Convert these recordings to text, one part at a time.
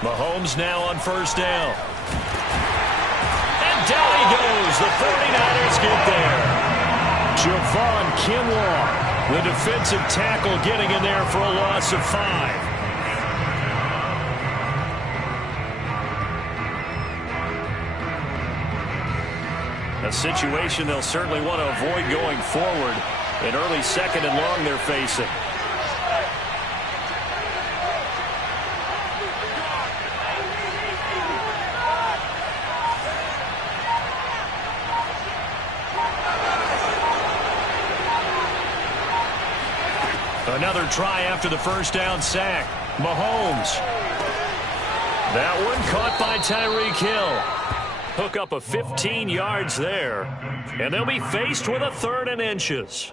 Mahomes now on first down. And down he goes. The 49ers get there. Javon Kinlaw, the defensive tackle, getting in there for a loss of 5. A situation they'll certainly want to avoid going forward. An early second and long they're facing. Another try after the first down sack. Mahomes. That one caught by Tyreek Hill. Hook up a 15 yards there. And they'll be faced with a 3rd and inches.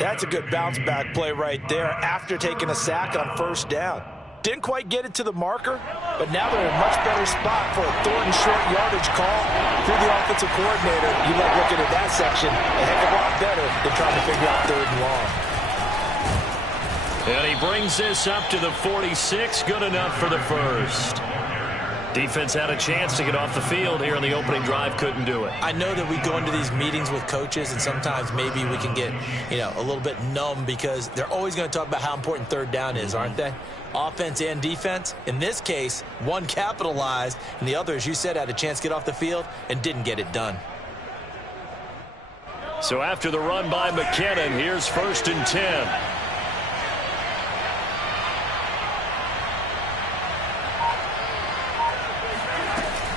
That's a good bounce back play right there after taking a sack on first down. Didn't quite get it to the marker, but now they're in a much better spot for a 3rd and short yardage call through the offensive coordinator. You like looking at that section a heck of a lot better than trying to figure out 3rd and long. And he brings this up to the 46. Good enough for the first. Defense had a chance to get off the field here in the opening drive. Couldn't do it. I know that we go into these meetings with coaches, and sometimes maybe we can get, a little bit numb because they're always going to talk about how important 3rd down is, aren't they? Offense and defense. In this case, one capitalized, and the other, as you said, had a chance to get off the field and didn't get it done. So after the run by McKinnon, here's 1st and 10.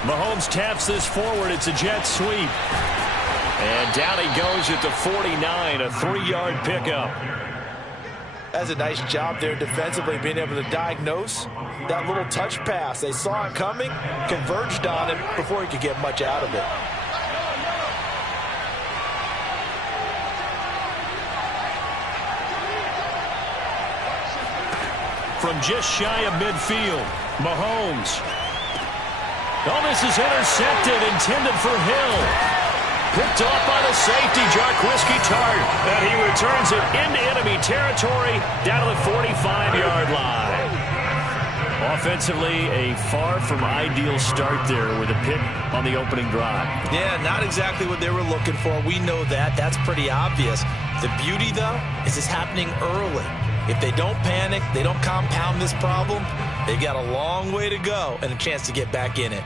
Mahomes taps this forward. It's a jet sweep. And down he goes at the 49, a 3-yard pickup. That's a nice job there defensively, being able to diagnose that little touch pass. They saw it coming, converged on it before he could get much out of it. From just shy of midfield, Mahomes. Oh, this is intercepted, intended for Hill. Picked off by the safety, Jarquiski Tart. And he returns it into enemy territory down to the 45-yard line. Offensively, a far from ideal start there with a pick on the opening drive. Yeah, not exactly what they were looking for. We know that. That's pretty obvious. The beauty, though, is it's happening early. If they don't panic, they don't compound this problem, they've got a long way to go and a chance to get back in it.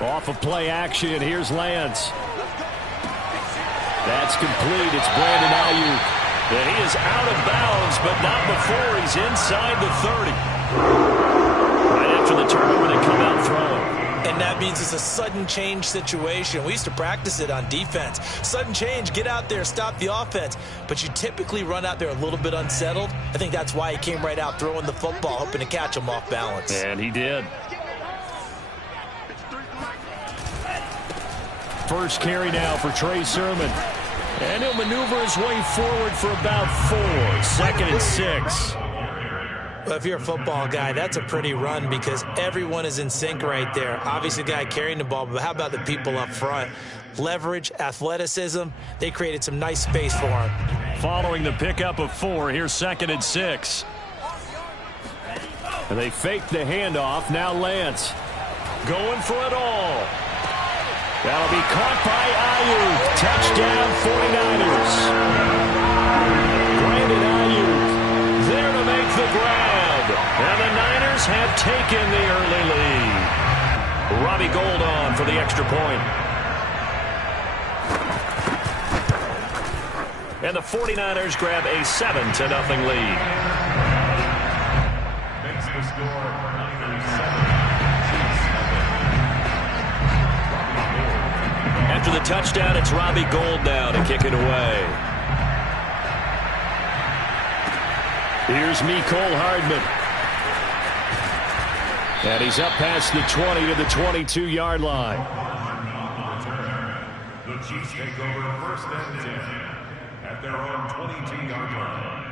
Off of play action, here's Lance. That's complete. It's Brandon Ayuk. And he is out of bounds, but not before he's inside the 30. Right after the turnover, they come out throwing. And that means it's a sudden change situation. We used to practice it on defense. Sudden change, get out there, stop the offense. But you typically run out there a little bit unsettled. I think that's why he came right out throwing the football, hoping to catch him off balance. And he did. First carry now for Trey Sermon. And he'll maneuver his way forward for about 4. 2nd and 6. Well, if you're a football guy, that's a pretty run because everyone is in sync right there. Obviously, the guy carrying the ball, but how about the people up front? Leverage, athleticism, they created some nice space for him. Following the pickup of 4, here's 2nd and 6. And they fake the handoff. Now Lance going for it all. That'll be caught by Ayuk. Touchdown 49ers. Brandon Ayuk there to make the grab. And the Niners have taken the early lead. Robbie Gould on for the extra point. And the 49ers grab a 7-0 lead. Makes the score Niners 7. After the touchdown, it's Robbie Gould now to kick it away. Here's Mecole Hardman. And he's up past the 20 to the 22-yard line. Chiefs take over 1st and 10 at their own 22-yard line.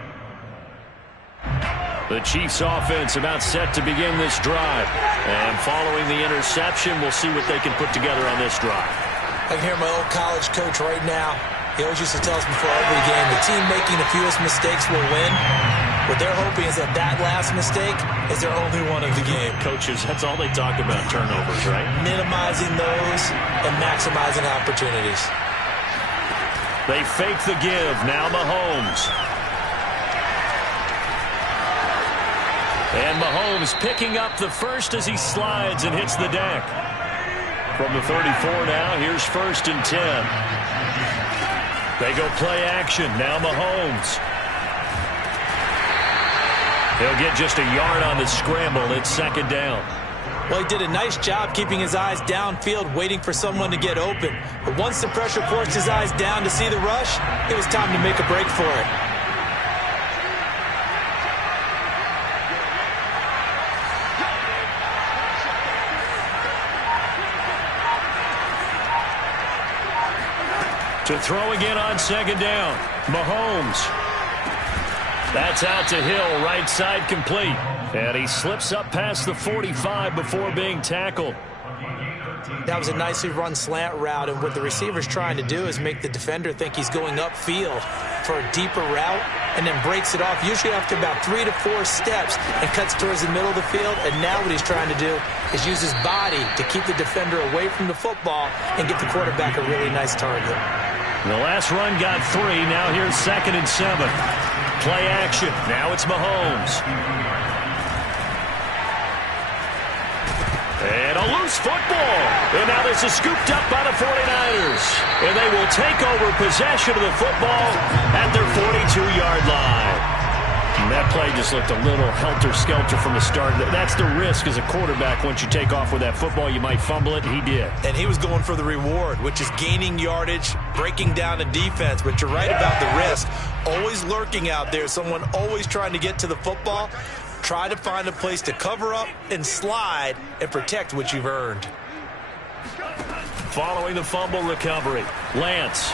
The Chiefs offense about set to begin this drive. And following the interception, we'll see what they can put together on this drive. I can hear my old college coach right now. He always used to tell us before every game, the team making the fewest mistakes will win. What they're hoping is that last mistake is their only one of the game. Coaches, that's all they talk about, turnovers, right? Minimizing those and maximizing opportunities. They fake the give. Now Mahomes. And Mahomes picking up the first as he slides and hits the deck. From the 34 now, here's 1st and 10. They go play action. Now Mahomes. He'll get just a yard on the scramble. It's 2nd down. Well, he did a nice job keeping his eyes downfield, waiting for someone to get open. But once the pressure forced his eyes down to see the rush, it was time to make a break for it. To throw again on 2nd down. Mahomes. That's out to Hill, right side complete. And he slips up past the 45 before being tackled. That was a nicely run slant route, and what the receiver's trying to do is make the defender think he's going upfield for a deeper route, and then breaks it off, usually after about 3 to 4 steps, and cuts towards the middle of the field. And now what he's trying to do is use his body to keep the defender away from the football and get the quarterback a really nice target. The last run got 3. Now here's 2nd and 7. Play action. Now it's Mahomes. And a loose football. And now this is scooped up by the 49ers. And they will take over possession of the football at their 42-yard line. And that play just looked a little helter-skelter from the start. That's the risk as a quarterback. Once you take off with that football, you might fumble it. He did. And he was going for the reward, which is gaining yardage, breaking down the defense. But you're right about the risk. Always lurking out there, someone always trying to get to the football. Try to find a place to cover up and slide and protect what you've earned. Following the fumble recovery, Lance.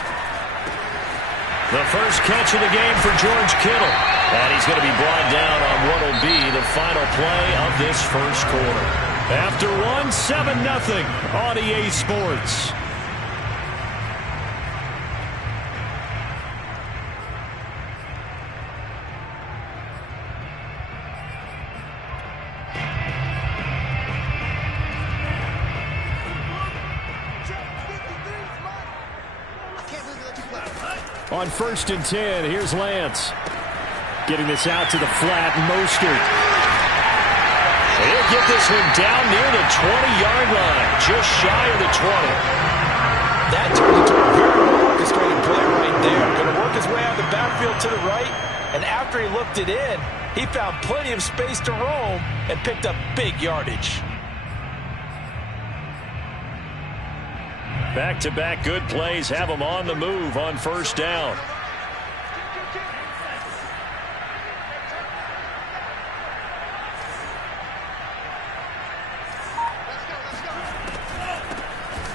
The first catch of the game for George Kittle. And he's going to be brought down on what will be the final play of this first quarter. After one, 7-0 on EA Sports. On 1st and 10, here's Lance. Getting this out to the flat, Mostert. He'll get this one down near the 20-yard line, just shy of the 20. That turned into a very orchestrated play right there. Going to work his way out of the backfield to the right, and after he looked it in, he found plenty of space to roam and picked up big yardage. Back-to-back good plays have him on the move on 1st down.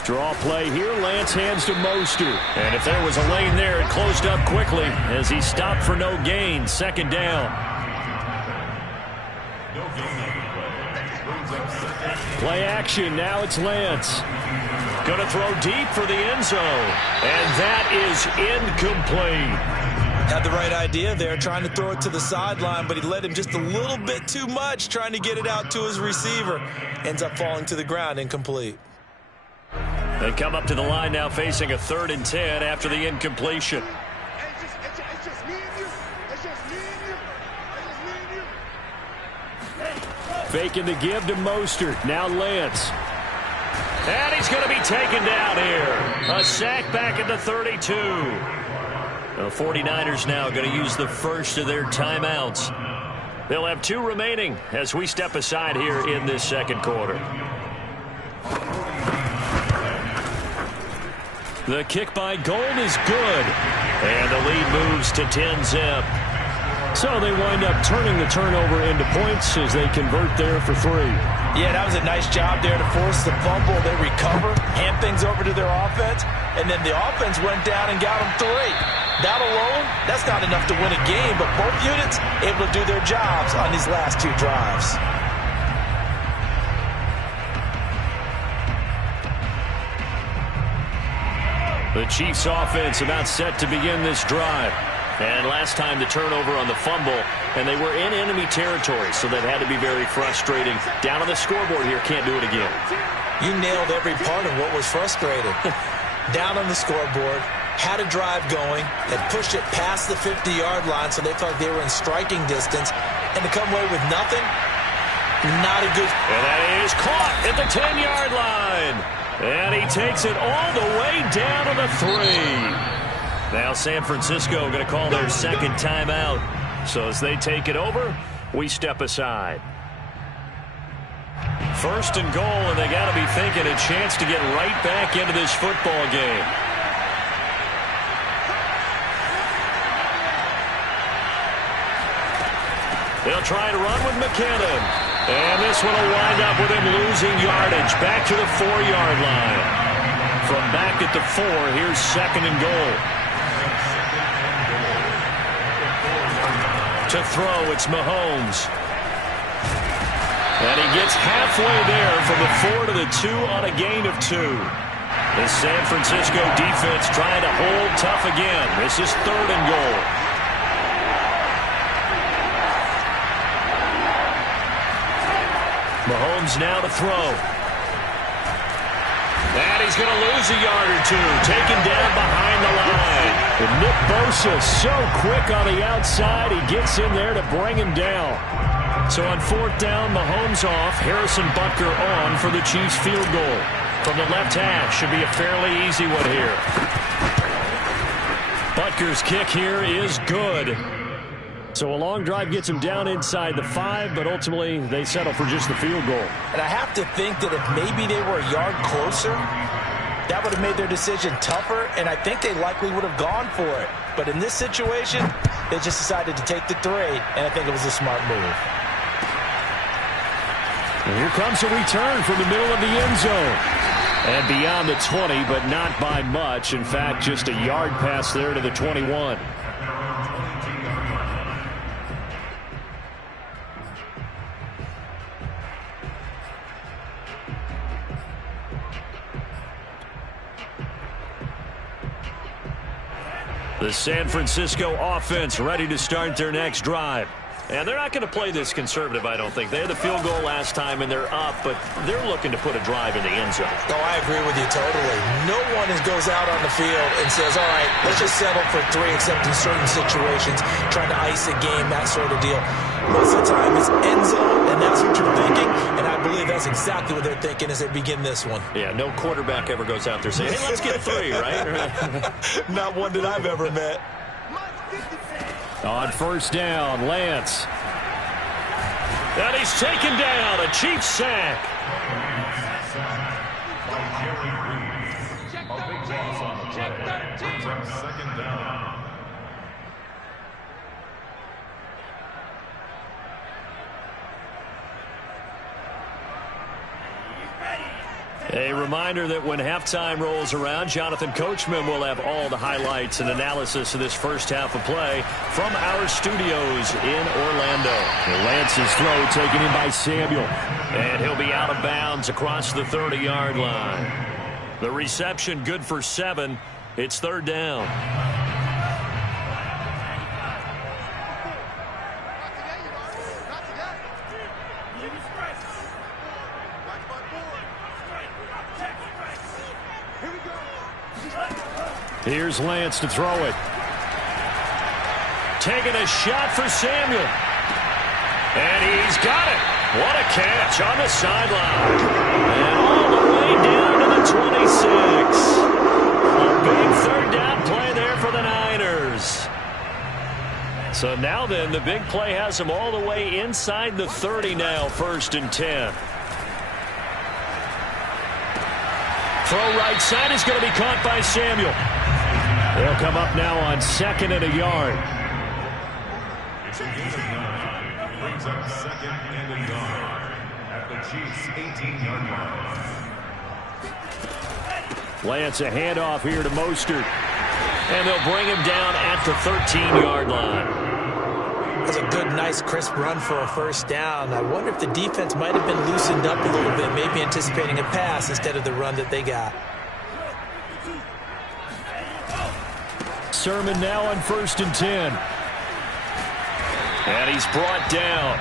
Draw play here. Lance hands to Mostert. And if there was a lane there, it closed up quickly as he stopped for no gain. 2nd down. Play action. Now it's Lance. Going to throw deep for the end zone. And that is incomplete. Had the right idea there, trying to throw it to the sideline, but he led him just a little bit too much, trying to get it out to his receiver. Ends up falling to the ground, incomplete. They come up to the line now facing a 3rd and 10 after the incompletion. Faking the give to Mostert. Now Lance. And he's going to be taken down here. A sack back at the 32. The 49ers now going to use the first of their timeouts. They'll have 2 remaining as we step aside here in this 2nd quarter. The kick by Gold is good. And the lead moves to 10-zip. So they wind up turning the turnover into points as they convert there for 3. Yeah, that was a nice job there to force the fumble. They recover, hand things over to their offense, and then the offense went down and got them 3. That alone, that's not enough to win a game, but both units able to do their jobs on these last 2 drives. The Chiefs offense about set to begin this drive. And last time the turnover on the fumble, and they were in enemy territory, so that had to be very frustrating. Down on the scoreboard here, can't do it again. You nailed every part of what was frustrating. Down on the scoreboard, had a drive going, had pushed it past the 50-yard line, so they felt they were in striking distance, and to come away with nothing, not a good... And that is caught at the 10-yard line. And he takes it all the way down to the 3. Now San Francisco going to call their second timeout. So as they take it over, we step aside. 1st and goal, and they got to be thinking a chance to get right back into this football game. They'll try to run with McKinnon. And this one will wind up with him losing yardage back to the 4-yard line. From back at the 4, here's 2nd and goal. To throw, it's Mahomes. And he gets halfway there from the 4 to the 2 on a gain of 2. The San Francisco defense trying to hold tough again. This is 3rd and goal. Mahomes now to throw. And he's going to lose a yard or 2. Taken down behind the line. And Nick Bosa so quick on the outside. He gets in there to bring him down. So on 4th down, Mahomes off. Harrison Butker on for the Chiefs field goal. From the left hash. Should be a fairly easy one here. Butker's kick here is good. So a long drive gets him down inside the 5, but ultimately they settle for just the field goal. And I have to think that if maybe they were a yard closer, that would have made their decision tougher, and I think they likely would have gone for it. But in this situation, they just decided to take the 3, and I think it was a smart move. And here comes a return from the middle of the end zone. And beyond the 20, but not by much. In fact, just a yard pass there to the 21. The San Francisco offense ready to start their next drive. And they're not going to play this conservative, I don't think. They had the field goal last time, and they're up, but they're looking to put a drive in the end zone. Oh, I agree with you totally. No one goes out on the field and says, all right, let's just settle for 3, except in certain situations, trying to ice a game, that sort of deal. Most of the time, it's end zone, and that's what you're thinking, and I believe that's exactly what they're thinking as they begin this one. Yeah, no quarterback ever goes out there saying, hey, let's get 3, right? Not one that I've ever met. On 1st down, Lance. And he's taken down. A Chiefs sack. A big loss on the play. Brings up 2nd down. A reminder that when halftime rolls around, Jonathan Coachman will have all the highlights and analysis of this first half of play from our studios in Orlando. Lance's throw taken in by Samuel. And he'll be out of bounds across the 30-yard line. The reception good for 7. It's 3rd down. Here's Lance to throw it. Taking a shot for Samuel. And he's got it. What a catch on the sideline. And all the way down to the 26. A big 3rd down play there for the Niners. So now then, the big play has them all the way inside the 30 now, 1st and 10. Throw right side is going to be caught by Samuel. They'll come up now on 2nd and a yard. It's a second and a yard at the Chiefs' 18-yard line. Lance, a handoff here to Mostert. And they'll bring him down at the 13-yard line. That's a good, nice, crisp run for a first down. I wonder if the defense might have been loosened up a little bit, maybe anticipating a pass instead of the run that they got. Sermon now on 1st and 10. And he's brought down.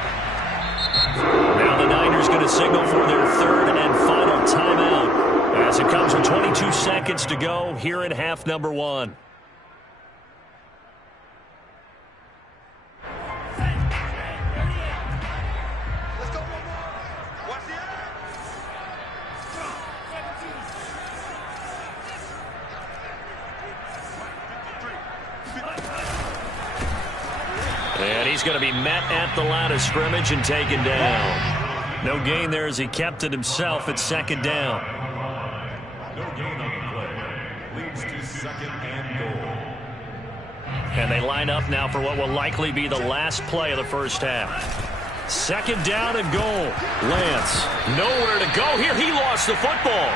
Now the Niners going to signal for their third and final timeout as it comes with 22 seconds to go here in half number 1. And he's going to be met at the line of scrimmage and taken down. No gain there as he kept it himself at 2nd down. No gain on the play. Leads to 2nd and goal. And they line up now for what will likely be the last play of the first half. 2nd down and goal. Lance, nowhere to go here. He lost the football.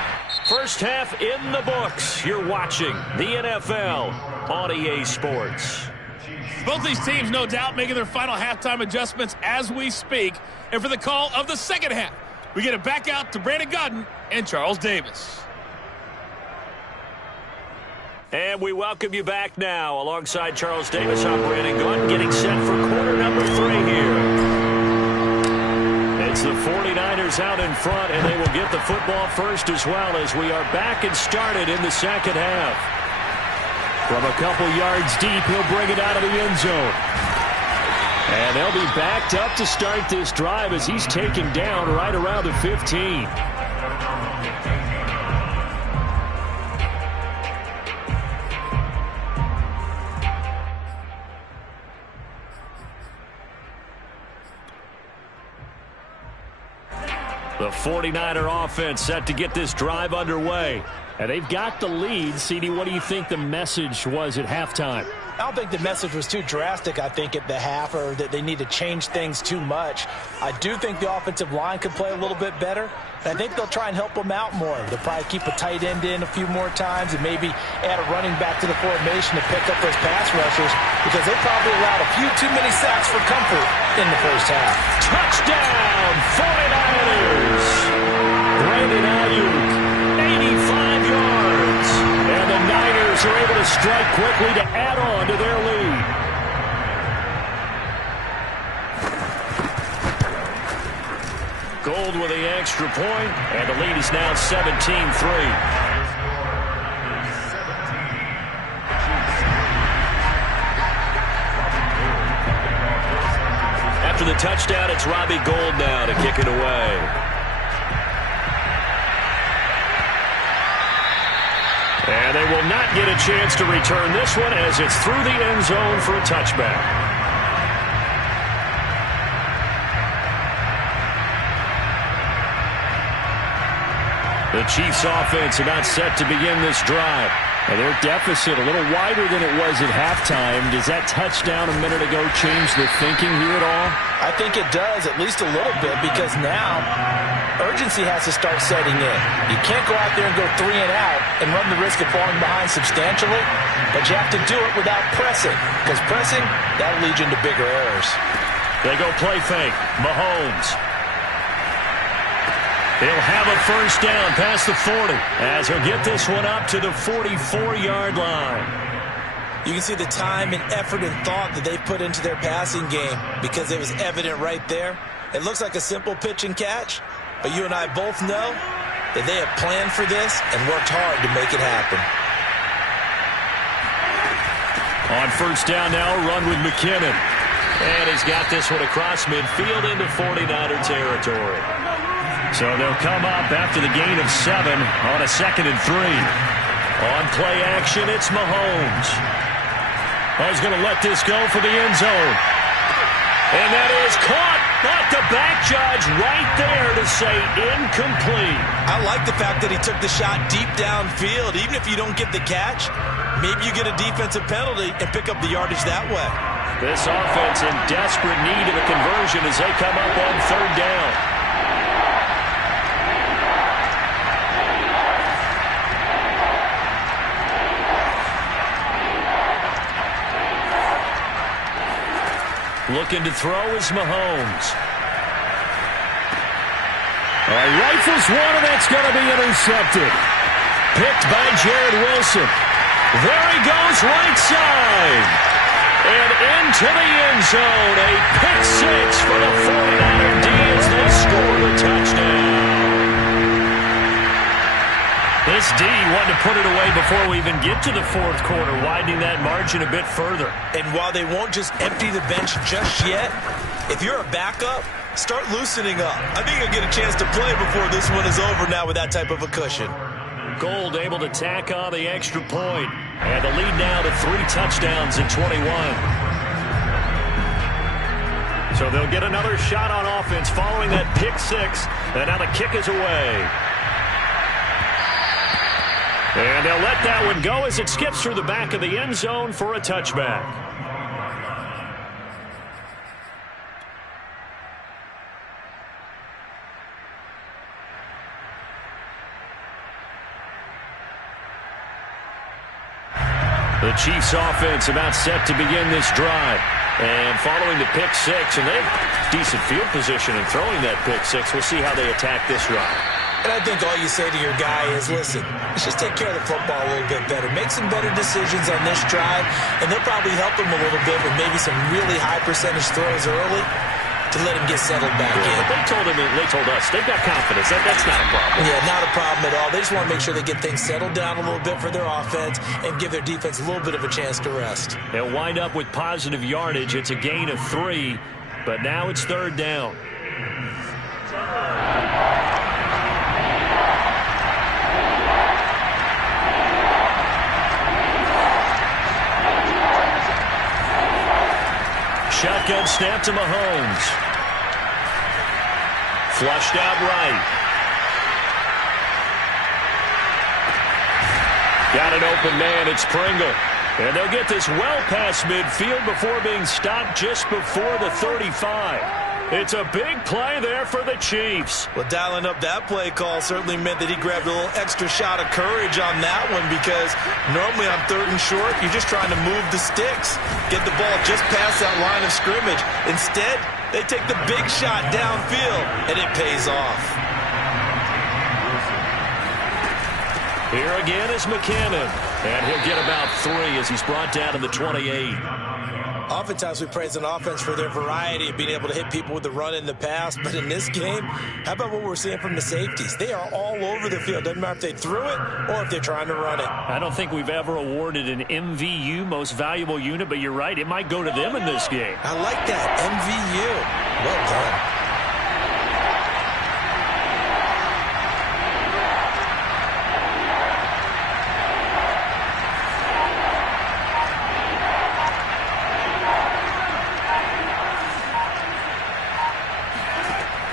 First half in the books. You're watching the NFL on EA Sports. Both these teams, no doubt, making their final halftime adjustments as we speak. And for the call of the second half, we get it back out to Brandon Gaudin and Charles Davis. And we welcome you back now alongside Charles Davis. I'm Brandon Gaudin getting set for quarter number 3 here. It's the 49ers out in front, and they will get the football first as well as we are back and started in the second half. From a couple yards deep, he'll bring it out of the end zone. And they'll be backed up to start this drive as he's taken down right around the 15. The 49er offense set to get this drive underway. And they've got the lead. CD, what do you think the message was at halftime? I don't think the message was too drastic, I think, at the half, or that they need to change things too much. I do think the offensive line could play a little bit better. And I think they'll try and help them out more. They'll probably keep a tight end in a few more times and maybe add a running back to the formation to pick up those pass rushers, because they probably allowed a few too many sacks for comfort in the first half. Touchdown, 49ers! Brandon Ayuk, 85 yards. And the Niners are able to strike quickly to add on to their lead. Gold with the extra point, and the lead is now 17-3. After the touchdown, it's Robbie Gould now to kick it away. And they will not get a chance to return this one as it's through the end zone for a touchback. The Chiefs offense about set to begin this drive. And their deficit a little wider than it was at halftime. Does that touchdown a minute ago change the thinking here at all? I think it does, at least a little bit, because now urgency has to start setting in. You can't go out there and go 3 and out and run the risk of falling behind substantially, but you have to do it without pressing, because pressing, that'll lead you into bigger errors. They go play fake. Mahomes. He'll have a first down past the 40 as he'll get this one up to the 44-yard line. You can see the time and effort and thought that they put into their passing game, because it was evident right there. It looks like a simple pitch and catch, but you and I both know that they have planned for this and worked hard to make it happen. On first down now, run with McKinnon. And he's got this one across midfield into 49er territory. So they'll come up after the gain of 7 on a 2nd and 3. On play action, it's Mahomes. He's going to let this go for the end zone. And that is caught, but the back judge right there to say incomplete. I like the fact that he took the shot deep downfield. Even if you don't get the catch, maybe you get a defensive penalty and pick up the yardage that way. This offense in desperate need of a conversion as they come up on third down. Looking to throw is Mahomes. Rifles one, and that's going to be intercepted. Picked by Jared Wilson. There he goes right side. And into the end zone. A pick six for the 49er D as they score the touchdown. This D wanted to put it away before we even get to the fourth quarter, widening that margin a bit further. And while they won't just empty the bench just yet, if you're a backup, start loosening up. I think you'll get a chance to play before this one is over now with that type of a cushion. Gold able to tack on the extra point. And the lead now to 3 touchdowns in 21. So they'll get another shot on offense following that pick six. And now the kick is away. And they'll let that one go as it skips through the back of the end zone for a touchback. The Chiefs offense about set to begin this drive. And following the pick six, and they have decent field position in throwing that pick six. We'll see how they attack this drive. And I think all you say to your guy is, listen, let's just take care of the football a little bit better. Make some better decisions on this drive, and they'll probably help him a little bit with maybe some really high percentage throws early to let him get settled back in. But they told us, they've got confidence. That's not a problem. Yeah, not a problem at all. They just want to make sure they get things settled down a little bit for their offense and give their defense a little bit of a chance to rest. They'll wind up with positive yardage. It's a gain of 3, but now it's third down. Shotgun snap to Mahomes. Flushed out right. Got an open man. It's Pringle. And they'll get this well past midfield before being stopped just before the 35. It's a big play there for the Chiefs. Well, dialing up that play call certainly meant that he grabbed a little extra shot of courage on that one, because normally on third and short, you're just trying to move the sticks, get the ball just past that line of scrimmage. Instead, they take the big shot downfield, and it pays off. Here again is McKinnon, and he'll get about 3 as he's brought down to the 28. Oftentimes we praise an offense for their variety of being able to hit people with the run in the pass, but in this game, how about what we're seeing from the safeties? They are all over the field. Doesn't matter if they threw it or if they're trying to run it. I don't think we've ever awarded an MVU, most valuable unit, but you're right, it might go to them in this game. I like that, MVU. Well done.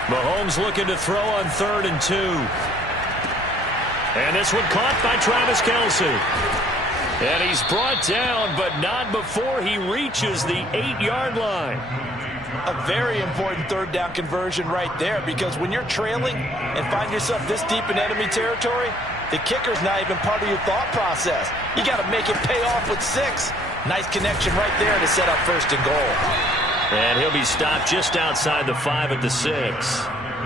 Mahomes looking to throw on 3rd and 2. And this one caught by Travis Kelce. And he's brought down, but not before he reaches the 8-yard line. A very important third down conversion right there, because when you're trailing and find yourself this deep in enemy territory, the kicker's not even part of your thought process. You got to make it pay off with 6. Nice connection right there to set up 1st and goal. And he'll be stopped just outside the 5 at the 6.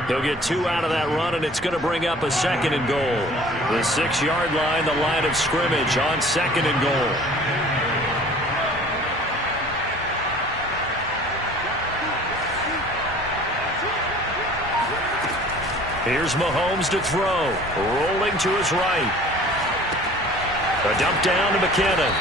He'll get 2 out of that run, and it's going to bring up a 2nd and goal. The 6-yard line, the line of scrimmage on 2nd and goal. Here's Mahomes to throw. Rolling to his right. A dump down to McKinnon.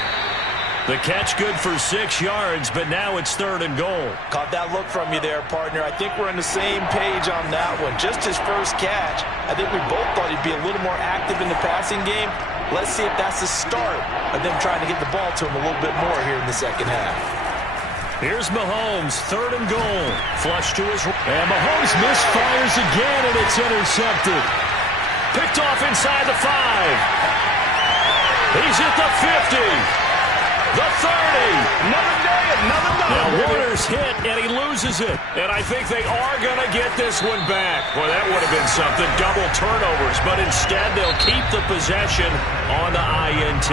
The catch good for 6 yards, but now it's 3rd and goal. Caught that look from you there, partner. I think we're on the same page on that one. Just his first catch. I think we both thought he'd be a little more active in the passing game. Let's see if that's the start of them trying to get the ball to him a little bit more here in the second half. Here's Mahomes, 3rd and goal. Flush to his right. And Mahomes misfires again, and it's intercepted. Picked off inside the 5. He's at the 50. The 30. Another day, another night. Now Warner's hit, and he loses it. And I think they are going to get this one back. Boy, that would have been something. Double turnovers, but instead they'll keep the possession on the INT.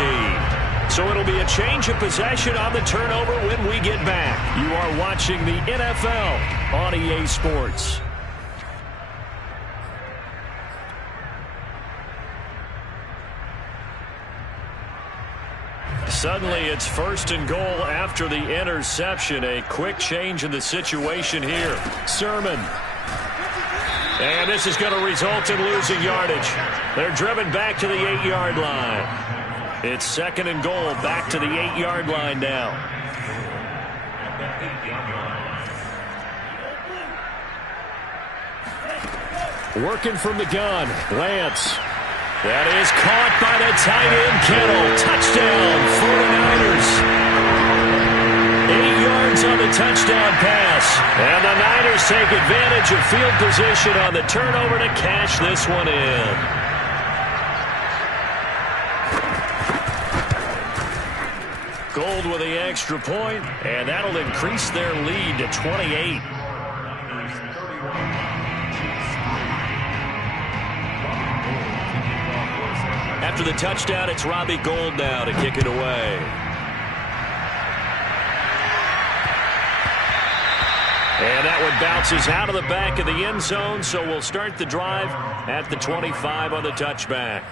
So it'll be a change of possession on the turnover when we get back. You are watching the NFL on EA Sports. Suddenly it's 1st and goal after the interception. A quick change in the situation here. Sermon. And this is going to result in losing yardage. They're driven back to the 8-yard line. It's 2nd and goal, back to the 8-yard line now. Working from the gun, Lance. That is caught by the tight end, Kittle. Touchdown, 49ers. 8 yards on the touchdown pass. And the Niners take advantage of field position on the turnover to cash this one in. Gold with the extra point, and that'll increase their lead to 28. After the touchdown, it's Robbie Gould now to kick it away. And that one bounces out of the back of the end zone, so we'll start the drive at the 25 on the touchback.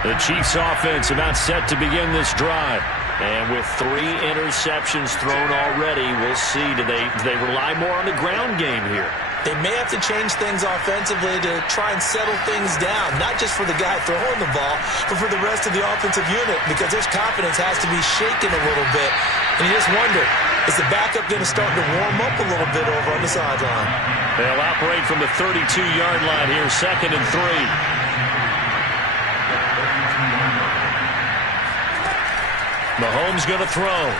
The Chiefs offense about set to begin this drive. And with 3 interceptions thrown already, we'll see. Do they rely more on the ground game here? They may have to change things offensively to try and settle things down, not just for the guy throwing the ball, but for the rest of the offensive unit, because their confidence has to be shaken a little bit. And you just wonder, is the backup going to start to warm up a little bit over on the sideline? They'll operate from the 32-yard line here, 2nd and 3. Mahomes going to throw.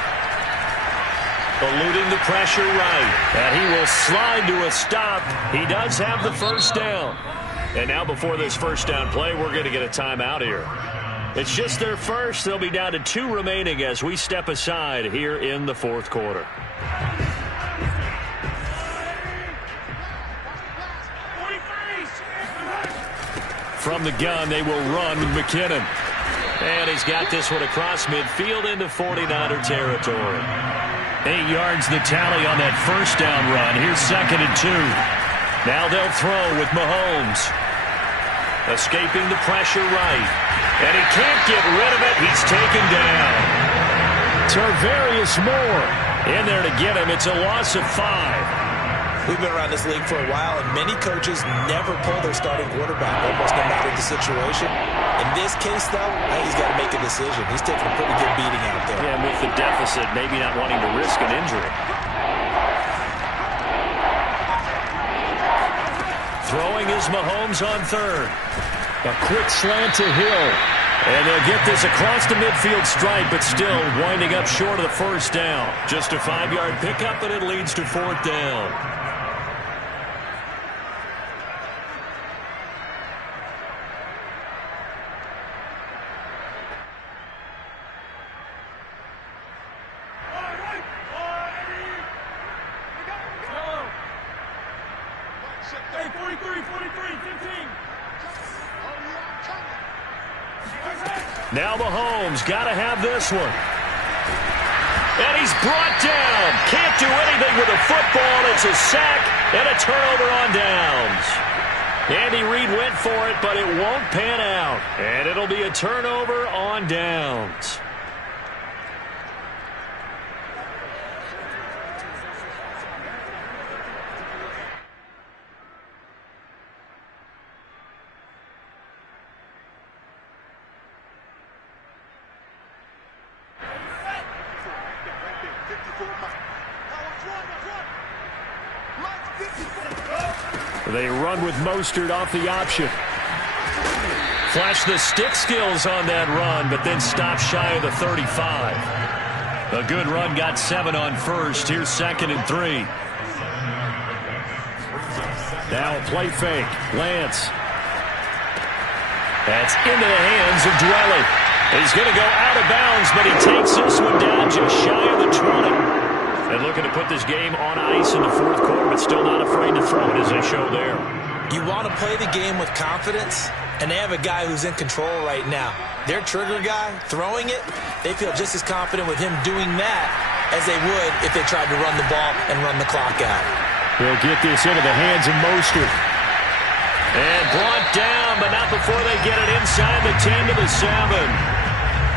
Eluding the pressure right. And he will slide to a stop. He does have the first down. And now before this first down play, we're going to get a timeout here. It's just their first. They'll be down to 2 remaining as we step aside here in the 4th quarter. From the gun, they will run with McKinnon. And he's got this one across midfield into 49er territory. 8 yards the tally on that first down run. Here's 2nd and 2. Now they'll throw with Mahomes. Escaping the pressure right. And he can't get rid of it. He's taken down. Tarvarius Moore in there to get him. It's a loss of 5. We've been around this league for a while, and many coaches never pull their starting quarterback, almost no matter the situation. In this case, though, I think he's got to make a decision. He's taking a pretty good beating out there. Yeah, and with the deficit, maybe not wanting to risk an injury. Throwing is Mahomes on 3rd. A quick slant to Hill. And they'll get this across the midfield stripe, but still winding up short of the first down. Just a 5-yard pickup, but it leads to 4th down. Now Mahomes got to have this one. And he's brought down. Can't do anything with a football. It's a sack and a turnover on downs. Andy Reid went for it, but it won't pan out. And it'll be a turnover on downs. They run with Mostert off the option. Flash the stick skills on that run, but then stop shy of the 35. A good run, got 7 on first. Here's 2nd and 3. Now a play fake. Lance. That's into the hands of Dwelly. He's going to go out of bounds, but he takes this one down just shy of the 20. And looking to put this game on ice in the fourth quarter, but still not afraid to throw it as they show there. You want to play the game with confidence, and they have a guy who's in control right now. Their trigger guy, throwing it, they feel just as confident with him doing that as they would if they tried to run the ball and run the clock out. They'll get this into the hands of Mostert. And brought down, but not before they get it inside the 10 to the 7.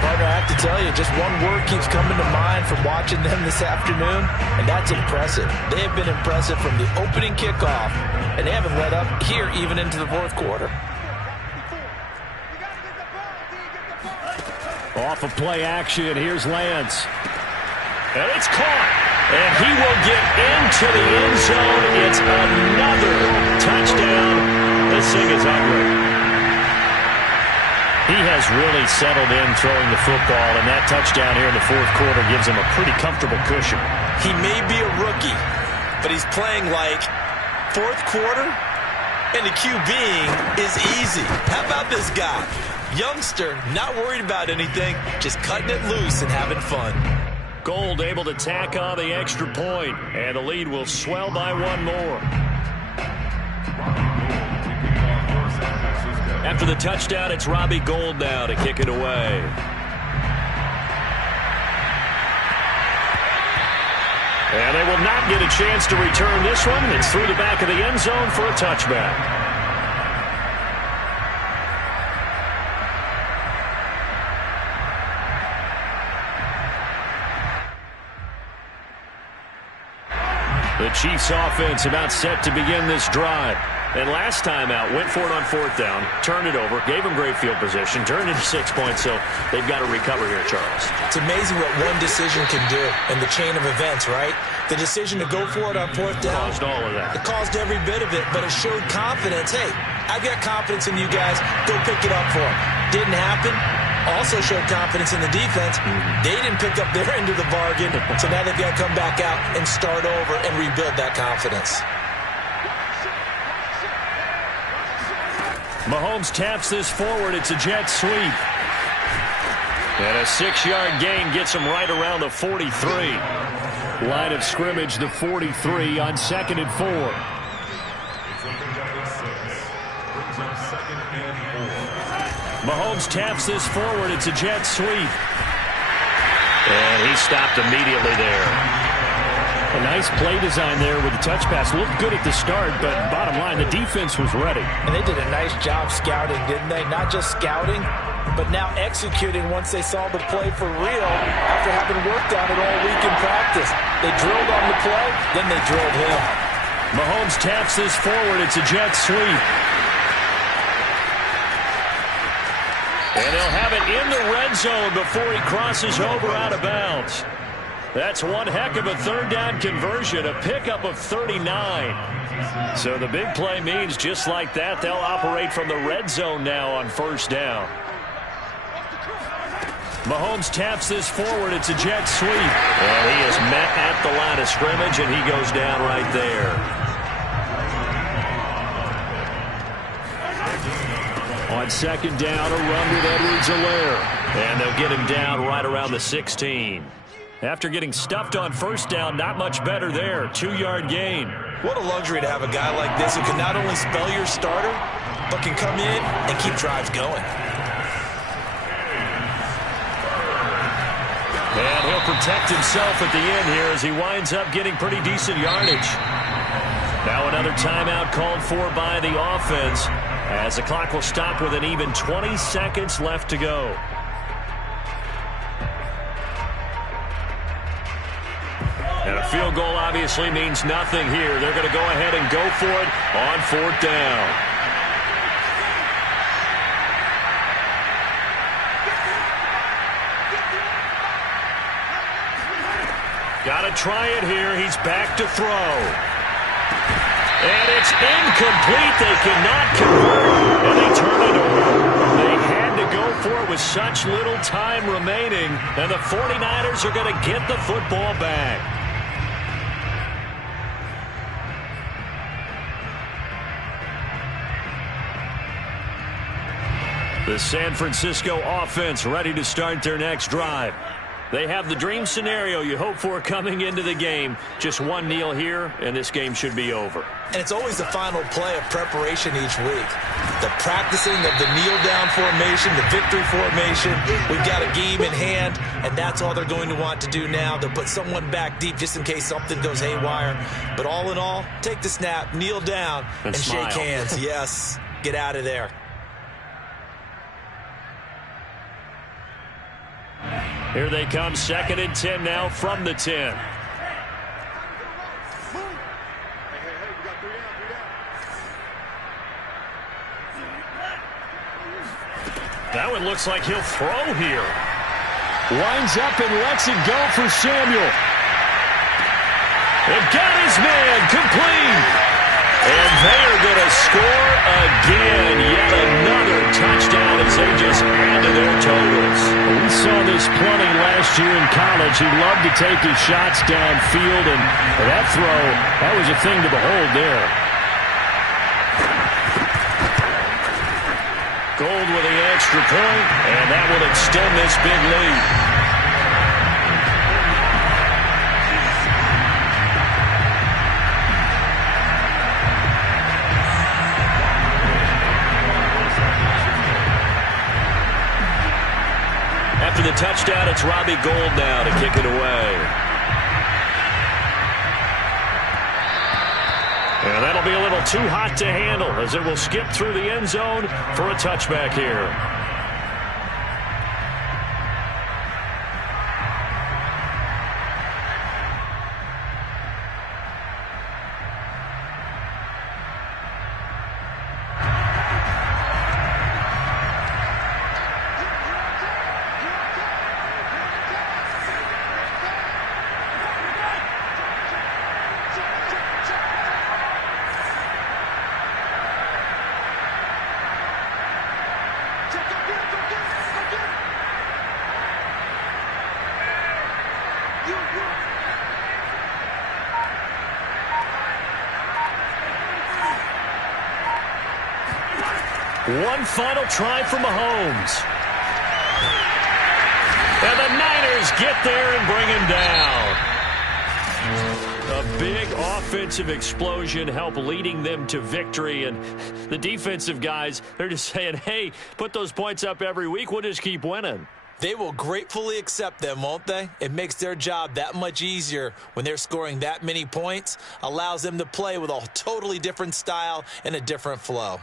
Partner, I have to tell you, just one word keeps coming to mind from watching them this afternoon, and that's impressive. They have been impressive from the opening kickoff, and they haven't let up here even into the fourth quarter. Off of play action, here's Lance. And it's caught. And he will get into the end zone. It's another touchdown. This thing is ugly. He has really settled in throwing the football, and that touchdown here in the fourth quarter gives him a pretty comfortable cushion. He may be a rookie, but he's playing like fourth quarter, and the QBing is easy. How about this guy? Youngster, not worried about anything, just cutting it loose and having fun. Gold able to tack on the extra point, and the lead will swell by one more. After the touchdown, it's Robbie Gould now to kick it away. And they will not get a chance to return this one. It's through the back of the end zone for a touchback. The Chiefs offense about set to begin this drive. And last time out, went for it on fourth down, turned it over, gave them great field position, turned into 6 points, so they've got to recover here, Charles. It's amazing what one decision can do in the chain of events, right? The decision to go for it on fourth down. Caused all of that. It caused every bit of it, but it showed confidence. Hey, I've got confidence in you guys. Go pick it up for them. Didn't happen. Also showed confidence in the defense. They didn't pick up their end of the bargain, so now they've got to come back out and start over and rebuild that confidence. Mahomes taps this forward. It's a jet sweep. And a 6-yard gain gets him right around the 43. Line of scrimmage, the 43 on 2nd and 4. Mahomes taps this forward. It's a jet sweep. And he stopped immediately there. A nice play design there with the touch pass. Looked good at the start, but bottom line, the defense was ready. And they did a nice job scouting, didn't they? Not just scouting, but now executing once they saw the play for real after having worked on it all week in practice. They drilled on the play, then they drilled him. Mahomes taps this forward. It's a jet sweep. And they'll have it in the red zone before he crosses over out of bounds. That's one heck of a third down conversion, a pickup of 39. So the big play means just like that, they'll operate from the red zone now on first down. Mahomes taps this forward. It's a jet sweep. And he is met at the line of scrimmage, and he goes down right there. On second down, a run with Edwards-Helaire. And they'll get him down right around the 16. After getting stuffed on first down, not much better there. 2-yard gain. What a luxury to have a guy like this who can not only spell your starter, but can come in and keep drives going. And he'll protect himself at the end here as he winds up getting pretty decent yardage. Now another timeout called for by the offense as the clock will stop with an even 20 seconds left to go. And a field goal obviously means nothing here. They're going to go ahead and go for it on fourth down. Got to try it here. He's back to throw. And it's incomplete. They cannot convert, and they turn it over. They had to go for it with such little time remaining, and the 49ers are going to get the football back. The San Francisco offense ready to start their next drive. They have the dream scenario you hope for coming into the game. Just one kneel here, and this game should be over. And it's always the final play of preparation each week. The practicing of the kneel-down formation, the victory formation. We've got a game in hand, and that's all they're going to want to do now. They'll put someone back deep just in case something goes haywire. But all in all, take the snap, kneel down, and shake hands. Yes, get out of there. Here they come, 2nd and 10 now from the 10. That one looks like he'll throw here. Winds up and lets it go for Samuel. And got his man complete. And they are going to score again. Yet another touchdown as they just add to their totals. We saw this plenty last year in college. He loved to take his shots downfield, and that throw, that was a thing to behold there. Gold with the extra point, and that will extend this big lead. After the touchdown, it's Robbie Gould now to kick it away. And that'll be a little too hot to handle as it will skip through the end zone for a touchback here. One final try for Mahomes. And the Niners get there and bring him down. A big offensive explosion helped leading them to victory. And the defensive guys, they're just saying, hey, put those points up every week. We'll just keep winning. They will gratefully accept them, won't they? It makes their job that much easier when they're scoring that many points. Allows them to play with a totally different style and a different flow.